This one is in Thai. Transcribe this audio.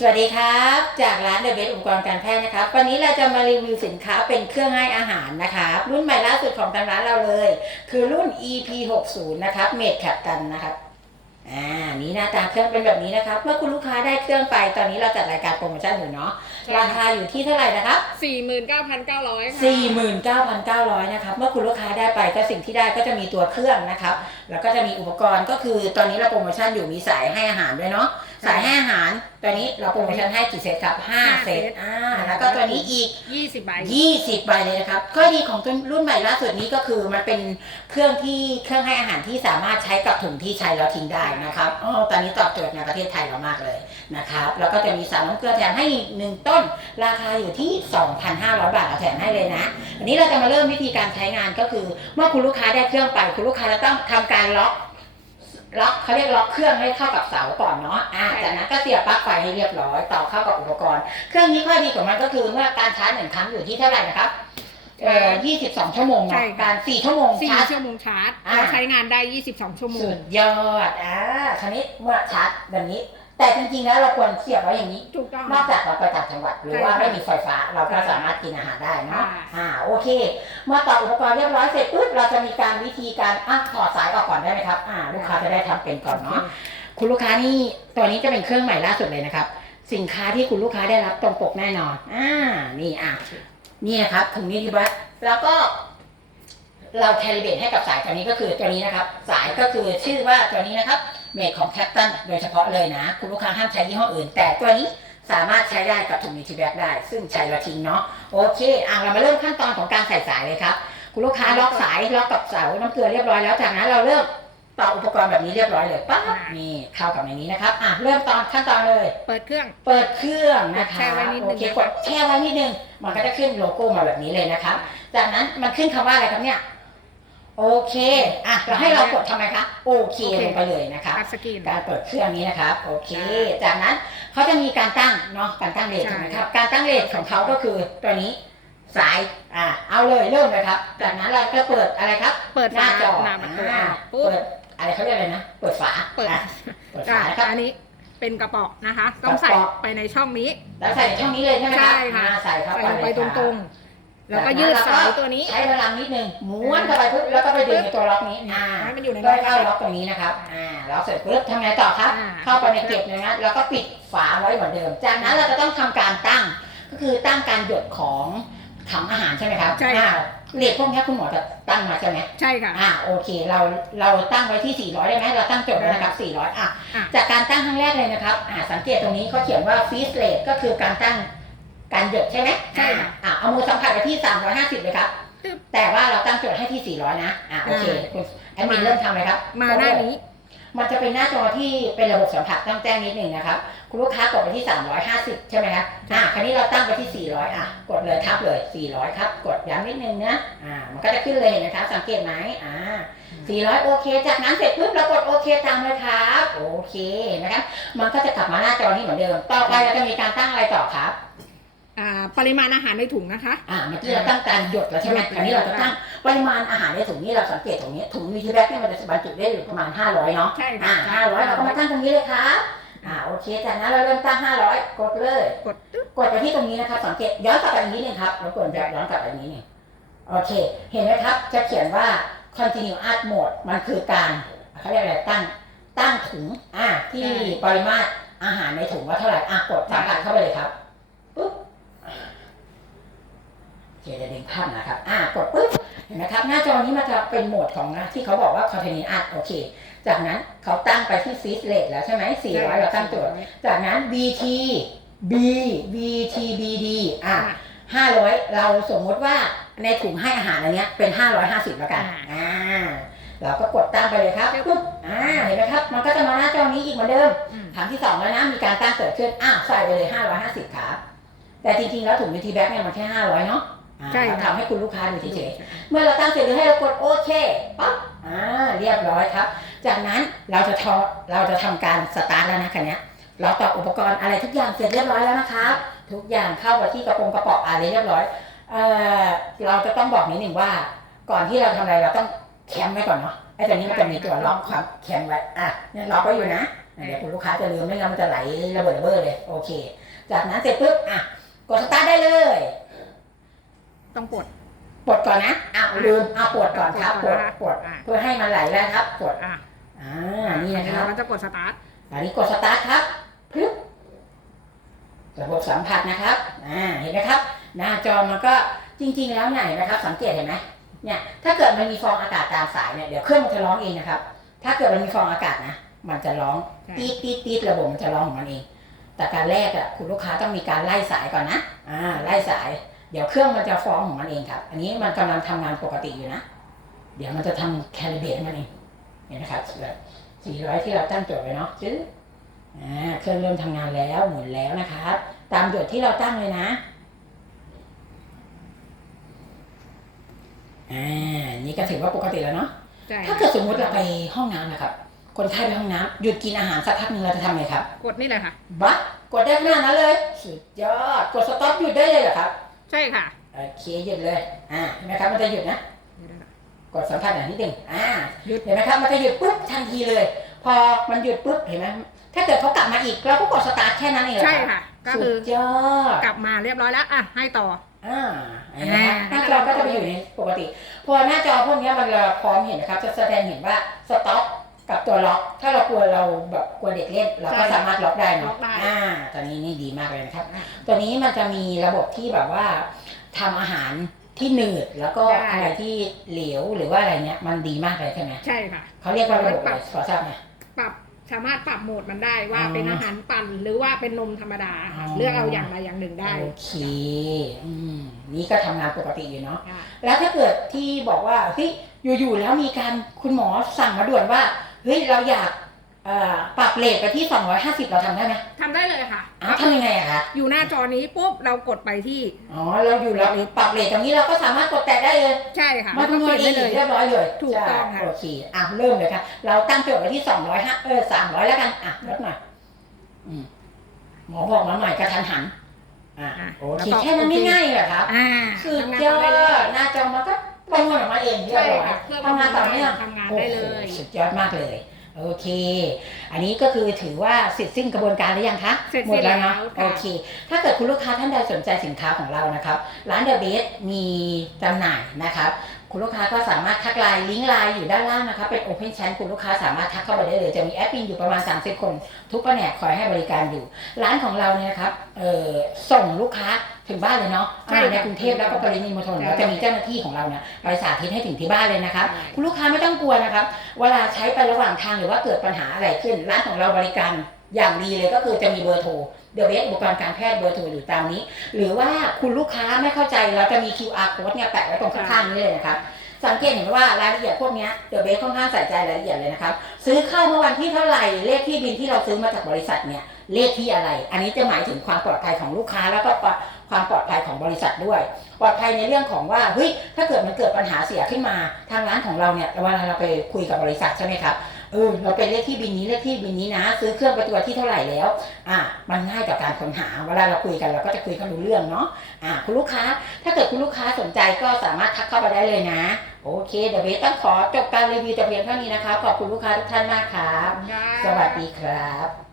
สวัสดีครับ จากร้านเดอะเบสอุปกรณ์การแพทย์นะครับวันนี้เราจะมารีวิวสินค้าเป็นเครื่องให้อาหารนะครับรุ่นใหม่ล่าสุดของทางร้านเราเลย คือรุ่น EP 6 0นะครับเมดแคปกันนะครับอ่านี่หน้าตาเครื่องเป็นแบบนี้นะครับเมื่อคุณลูกค้าได้เครื่องไปตอนนี้เราจัดรายการโปรโมชั่นอยู่เนาะราคาอยู่ที่เท่าไหร่นะครับสี่หมื่นเก้าพันเก้าร้อย49,900นะครับเมื่อคุณลูกค้าได้ไปก็สิ่งที่ได้ก็จะมีตัวเครื่องนะครับแล้วก็จะมีอุปกรณ์ก็คือตอนนี้เราโปรโมชั่นอยู่มีสายให้อาหารด้วยเนาะ สายให้อาหาร ตัวนี้เราโปรโมชั่นให้กี่เซตครับ5เซตอ่าแล้วก็ตัวนี้อีก ยี่สิบใบ 20ใบเลยนะครับข้อดีของตัวรุ่นใหม่ล่าสุดนี้ก็คือมันเป็นเครื่องที่เครื่องให้อาหารที่สามารถใช้กับถุงที่ใช้แล้วทิ้งได้นะครับอ๋อตอนนี้ตอบโจทย์ในประเทศไทยเรามากเลยนะครับ แล้วก็จะมีสารน้ำเกลือแถมให้อีกหนึ่งต้น ราคาอยู่ที่ 2,500 บาทเราแถมให้เลยนะอันนี้เราจะมาเริ่มวิธีการใช้งานก็คือ เมื่อคุณลูกค้าได้เครื่องไปคุณลูกค้าจะต้องทำการล็อก ล็อกเขาเรียกล็อกเครื่องให้เข้ากับเสาก่อนเนาะอ่าจากนั้นก็เสียบปลั๊กไฟให้เรียบร้อยต่อเข้ากับอุปกรณ์ เครื่องนี้ข้อดีของมันก็คือเมื่อการชาร์จหนึ่งครั้งอยู่ที่เท่าไหร่นะครับเอ่อ22 ชั่วโมงใช่เนาะค่ะการ4ชั่วโมงสี่ชาร์จชั่วโมงชาร์จอ่าเราใช้งานได้ยี่สิบสองชั่วโมสุงดยอด อ่า คราวนี้เมื่อชาร์จแบบนี้ แต่จริงๆแล้วเราควรเสียบไว้อย่างนี้ ถูกต้อง นอกจากเราไปต่างจังหวัดหรือว่าใช่ค่ะไม่มีไฟฟ้าเราก็ใช่สามารถกินอาหารได้เนาะค่ะอ่าโอเค เมื่อต่ออุปกรณ์เรียบร้อยเสร็จปุ๊บเราจะมีการวิธีการอะถอดสายออกก่อนได้ไหมครับ อ่า ลูกค้าจะได้ทำเป็นก่อนเนาะ คุณลูกค้านี่ตัวนี้จะเป็นเครื่องใหม่ล่าสุดเลยนะครับ สินค้าที่คุณลูกค้าได้รับตรงปกแน่นอน อ่า นี่อะนี่นะครับถุงนี้ที่บัสแล้วก็ เราแคลิเบตให้กับสายตัวนี้ก็คือตัวนี้นะครับ สายก็คือชื่อว่าตัวนี้นะครับเมดของแคปตันโดยเฉพาะเลยนะ คุณลูกค้าห้ามใช้ยี่ห้ออื่น แต่ตัวนี้สามารถใช้ได้กับถุงมิทีแบ็กได้ ซึ่งใช้และทิ้งเนาะโอเคอะเรามาเริ่มขั้นตอนของการใส่สายเลยครับคุณลูกค้าล็อกสายล็อกกับเสาน้ำเกลือเรียบร้อยแล้วจากนั้นเราเริ่มต่ออุปกรณ์แบบนี้เรียบร้อยเลยปั๊บนี่เข้ากับในนี้นะครับอะเริ่มตอนขั้นตอนเลย เปิดเครื่อง เปิดเครื่องนะคะแช่ไว้นิดนึงโอเคกดแช่ไว้นิดนึงมันก็จะขึ้นโลโก้มาแบบนี้เลยนะครับจากนั้นมันขึ้นคำว่าอะไรครับเนี่ย โอเค อะเราให้เรากดทำไมคะ โอเคโอเค ลงไปเลยนะคะอัพสกรีน การเปิดเครื่องนี้นะครับ โอเคใช่จากนั้นเขาจะมีการตั้งเนาะ การตั้งเลทใช่ ถูกไหมครับ การตั้งเลทของเขาก็คือตัวนี้สาย อะเอาเลยเริ่มเลยครับ จากนั้นเราก็เปิดอะไรครับ เปิดหน้าจอหน้าประตูออ่าอกปุ๊บเปิดอะไรเขาเรียกอะไรนะ เปิดฝาเปิดอะเปิดอ่าฝานะครับอันนี้เป็นกระป๋องนะคะ ต้องกระใส่ป๋อง ไปในช่องนี้ แล้วใส่ในช่องนี้เลยใช่ไหมครับใช่ค่ะ อ่าใส่เข้าใส่ไปลงไปเลยตครบงๆ แล้วก็ยืดสายตัวนี้ใช้พลังนิดนึงม้วนเข้าไปปุ๊บแล้วก็ไปดึงในตัวล็อกนี้อ่าให้มันอยู่ในเพื่อนี้ให้เข้าล็อกตรงนี้นะครับอ่าล็อกเสร็จปุ๊บทำไงต่อครับอ่าเข้าไปในเก็บอย่างนั้นแล้วก็ปิดฝาไว้เหมือนเดิม จากนั้นเราจะต้องทำการตั้ง ก็คือตั้งการหยดของถังอาหารใช่ไหมครับใช่ค่ะอ่าเรียกพวกนี้คุณหมอจะตั้งมาใช่ไหมใช่ค่ะอ่าโอเคเราเราตั้งไว้ที่ 400 ได้ไหมเราตั้งโจทย์ไว้นะครับ 400 อะอะจากการตั้งครั้งแรกเลยนะครับอ่าสังเกตตรงนี้เขาเขียนว่า feed rate ก็คือการตั้ง การหยดใช่ไหมใช่ค่ะ อ่าเอามือสัมผัสไปที่ 350เลยครับตึ๊บแต่ว่าเราตั้งโจทย์ให้ที่ 400 นะ อ่าโอเคคุณแอดมินเริ่มทำเลยครับ มาหน้านี้ มันจะเป็นหน้าจอที่เป็นระบบสัมผัสต้องแจ้งนิดหนึ่งนะครับ คุณลูกค้ากดไปที่ 350 ใช่ไหมครับอ่าคราวนี้เราตั้งไปที่ 400 อะ กดเลยทับเลย 400 ครับ กดย้ำนิดนึงนะ อ่า มันก็จะขึ้นเลยเห็นไหมครับ สังเกตไหมอ่า 400 โอเค จากนั้นเสร็จปุ๊บเรากดโอเคตามเลยครับ โอเคนะครับ มันก็จะกลับมาหน้าจอนี้เหมือนเดิม ต่อไปเราจะมีการตั้งอะไรต่อครับ อ่าปริมาณอาหารในถุงนะคะ อ่าเมื่อกี้เราตั้งการหยดแล้วใช่ไหมหยดคราวนี้เราจะตั้งปริมาณอาหารในถุงนี้เราสังเกตตรงนี้ถุงมีทีแบ็กเนี่ยมันจะบรรจุได้อยู่ประมาณ 500เนาะใช่ค่ะ อ่าห้าร้อยเราก็มาตั้งตรงนี้เลยครับอ่าโอเคจากนั้นเราเริ่มตั้งห้าร้อยกดเลย กดตึ๊บ กดไปที่ตรงนี้นะครับสังเกตย้อนกลับไปอีกนิดนึงครับรบกวนย้อนกลับไปอีกนิดนึงโอเค เห็นไหมครับ จะเขียนว่า continue art mode มันคือการเขาเรียกอะไรตั้งตั้งถุงอ่าที่ปริมาตรอาหารในถุงว่าเท่าไหร่อะกดสัมผัสเข้าไปเลยครับปุ๊บโอ เคจะดึงภาพนะครับ อ่ากดปุ๊บเห็นไหมครับ หน้าจอนี้มันจะเป็นโหมดของนะที่เขาบอกว่า continue art โอเค จากนั้นเขาตั้งไปที่ feed rate แล้วใช่ไหม400 เราตั้งโจทย์ จากนั้น BT B VT BD อะ500 เราสมมติว่าในถุงให้อาหารอันเนี้ยเป็น 550 แล้วกัน อ่า เราก็กดตั้งไปเลยครับปุ๊บ อ่า เห็นไหมครับ มันก็จะมาหน้าจอนี้อีกเหมือนเดิมครั้งที่สองแล้วนะ มีการตั้งเกิดขึ้น อ้าว ใส่ไปเลย 550 ครับ แต่จริงๆ แล้วถุงวิธีแบ็กเนี่ยมันแค่ 500 เนาะอ่า ใช่ค่ะ เราทำให้คุณลูกค้าดูเฉยๆเมื่อเราตั้งเสร็จแล้วให้เรากดโอเคปั๊บอ่าเรียบร้อยครับ จากนั้นเราจะทอเราจะทำการสตาร์ทแล้วนะคันเนี้ยเราต่ออุปกรณ์อะไรทุกอย่างเสร็จเรียบร้อยแล้วนะครับทุกอย่างเข้าไปที่กระโปรงกระเป๋าอะไรเรียบร้อยเอ่อเราจะต้องบอกนิดหนึ่งว่า ก่อนที่เราทำอะไรเราต้องแคมไว้ก่อนเนาะไอ้ตัวนี้มันจะมีตัวล็อกความแคมไว้อะเนี่ยล็อกไว้อยู่นะเดี๋ยวคุณลูกค้าจะลืมไม่งั้นมันจะไหลระเบิดระเบ้อเลยโอเค จากนั้นเสร็จปุ๊บอะกดสตาร์ทได้เลย ต้องปลดปลดก่อนนะอ้าวลืมอ้าวปลดก่อนครับปลดปลดอะเพื่อให้มันไหลแล้วครับปลดอะอ่านี่นะครับเราจะกดสตาร์ทอันนี้กดสตาร์ทครับปึ๊บระบบสัมผัสนะครับอ่าเห็นไหมครับ หน้าจอมันก็จริง ๆ แล้วไหนนะครับ สังเกตเห็นไหมเนี่ย ถ้าเกิดมันมีฟองอากาศตามสายเนี่ยเดี๋ยวเครื่องมันจะร้องเองนะครับ ถ้าเกิดมันมีฟองอากาศนะมันจะร้องใช่ตีดตีดตีดระบบมันจะร้องของมันเอง แต่การแรกอะคุณลูกค้าต้องมีการไล่สายก่อนนะอ่าไล่สาย เดี๋ยวเครื่องมันจะฟ้องของมันเองครับ อันนี้มันกำลังทำงานปกติอยู่นะ เดี๋ยวมันจะทำแคลิเบรตมันเองเห็นนะครับแบบ400ที่เราตั้งโจทย์ไว้เนาะจื้ออ่าเครื่องเริ่มทำงานแล้วหมุนแล้วนะครับ ตามโจทย์ที่เราตั้งเลยนะอ่านี่ก็ถือว่าปกติแล้วเนาะใช่ถ้าเกิดสมมติเราไปห้องน้ำนะครับ คนไข้ไปห้องน้ำหยุดกินอาหารสักพักหนึ่งเราจะทำไงครับ กดนี่เลยค่ะบัสกดได้ข้างหน้านั้นเลย สุดยอด กดสต็อปหยุดได้เลยเหรอครับ ใช่ค่ะโอเคหยุดเลย อ่าเห็นไหมครับมันจะหยุดนะกดสัมผัสหน่อยนิดหนึ่งอ่า หยุด เห็นไหมครับ มันจะหยุดปุ๊บทันทีเลย พอมันหยุดปุ๊บ เห็นไหม ถ้าเกิดเขากลับมาอีก เราก็กดสตาร์ทแค่นั้นเองเหรอใช่รับค่ะ ก็สุคือดยอด กลับมาเรียบร้อยแล้วอะให้ต่อ อ่าเห็นไหมครับหอ่าน้าจอก็จะไปอยู่ในปกติ พอหน้าจอพวกเนี้ยมันจะพร้อมเห็นนะครับ จะแสดงเห็นว่าสต็อป กับตัวล็อก ถ้าเรากลัวเราแบบกลัวเด็กเล่นเราก็สามารถล็อกได้ล็เนาะอกได้อ่าตอนนี้นี่ดีมากเลยนะครับอะตัวนี้มันจะมีระบบที่แบบว่าทำอาหารที่หนืดแล้วก็ได้อะไรที่เหลวหรือว่าอะไรเนี้ยมันดีมากเลยใช่ไหมใช่ค่ะเขาเรียกว่าระบบอะไรขอทราบไหมปรับสามารถปรับโหมดมันได้ว่าอ๋อเป็นอาหารปั่นหรือว่าเป็นนมธรรมดาค่ะอ๋อเลือกเอาอย่างใดอย่างหนึ่งได้โอเคอืมนี่ก็ทำงานปกติอยู่เนาะค่ะแล้วถ้าเกิดที่บอกว่าเฮ้ยอยู่ๆแล้วมีการคุณหมอสั่งมาด่วนว่า เฮ้ยเราอยากเอ่อปรับเลทไปที่ 250 เราทำได้ไหมทำได้เลยค่ะ อ้าวทำยังไงอะคะอยู่หน้าจอนี้ปุ๊บเรากดไปที่อ๋อเราอยู่เราปรับเลทตรงนี้เราก็สามารถกดแตะได้เลย ใช่ค่ะมาแล้วก็คำนวเปณลี่ยนเอได้งเลย เรียบร้อยเลยถูกต้องค่ะ โอเคอะเริ่มเลยค่ะ เราตั้งโจทย์ไว้ที่200ฮะเออ300แล้วกัน อะลดหน่อยอืมหมอบอกมาใหม่กระทันหัน อะอะโอเคแล้วก็แค่นั้นโอเค ง่ายๆเหรอครับอ่าสุดทำงานยอได้เลย ดหน้าจอมันก็ ประมวลออกมาเองเรียบใช่ร้อยค่ะเครื่องทำงานต่อเนื่องทำงานได้เลย โอ้โหสุดยอดมากเลย โอเค อันนี้ก็คือถือว่าเสร็จสิ้นกระบวนการหรือยังคะเสร็จหมดแล้วเนาะสิ้นแล้วค่ะ โอเค ถ้าเกิดคุณลูกค้าท่านใดสนใจสินค้าของเรานะครับ ร้านเดอะเบสมีจำหน่ายนะครับ คุณลูกค้าก็สามารถทักไลน์ลิงก์ไลน์อยู่ด้านล่างนะคะเป็นโอเพนแชทคุณลูกค้าสามารถทักเข้าไปได้เลย จะมีแอดมินอยู่ประมาณ 30 คน ทุกแผนกคอยให้บริการอยู่ ร้านของเราเนี่ยนะครับเอ่อส่งลูกค้าถึงบ้านเลยเนาะใช่อ่าค่ะในกรุงเทพแล้วก็ปริมณฑลใช่เราจะมีเจ้าหน้าที่ของเราเนี่ยไปสาธิตให้ถึงที่บ้านเลยนะครับคุณลูกค้าไม่ต้องกลัวนะครับเวลาใช้ไประหว่างทางหรือว่าเกิดปัญหาอะไรขึ้น ร้านของเราบริการ อย่างดีเลยก็คือจะมีเบอร์โทรเดอะเวสอุปกรณ์การแพทย์เบอร์โทรอยู่ตามนี้ หรือว่าคุณลูกค้าไม่เข้าใจเราจะมี QR code เนี่ยแปะไว้ตรงข้างๆนี้เลยนะครับสังเกตเห็นว่ารายละเอียดพวกนี้เดอะเบสค่อนข้างใส่ใจรายละเอียดเลยนะครับซื้อเข้าเมื่อวันที่เท่าไหร่เลขที่บินที่เราซื้อมาจากบริษัทเนี่ยเลขที่อะไร อันนี้จะหมายถึงความปลอดภัยของลูกค้าแล้วก็ความปลอดภัยของบริษัทด้วย ปลอดภัยในเรื่องของว่าเฮ้ยถ้าเกิดมันเกิดปัญหาเสียขึ้นมา ทางร้านของเราเนี่ยเวลาเราไปคุยกับบริษัทใช่ไหมครับ เออเราเป็นเลขที่บินนี้เลขที่บินนี้นะ ซื้อเครื่องไปตัวที่เท่าไหร่แล้ว อะมันง่ายต่อการค้นหาเวลาเราคุยกันเราก็จะคุยกันรู้เรื่องเนาะอะคุณลูกค้า ถ้าเกิดคุณลูกค้าสนใจก็สามารถทักเข้าไปได้เลยนะ โอเคเดี๋ยวเบสต้องขอจบการรีวิวแต่เพียงเท่านี้นะครับขอบคุณลูกค้าทุกท่านมากครับสวัสดีครับ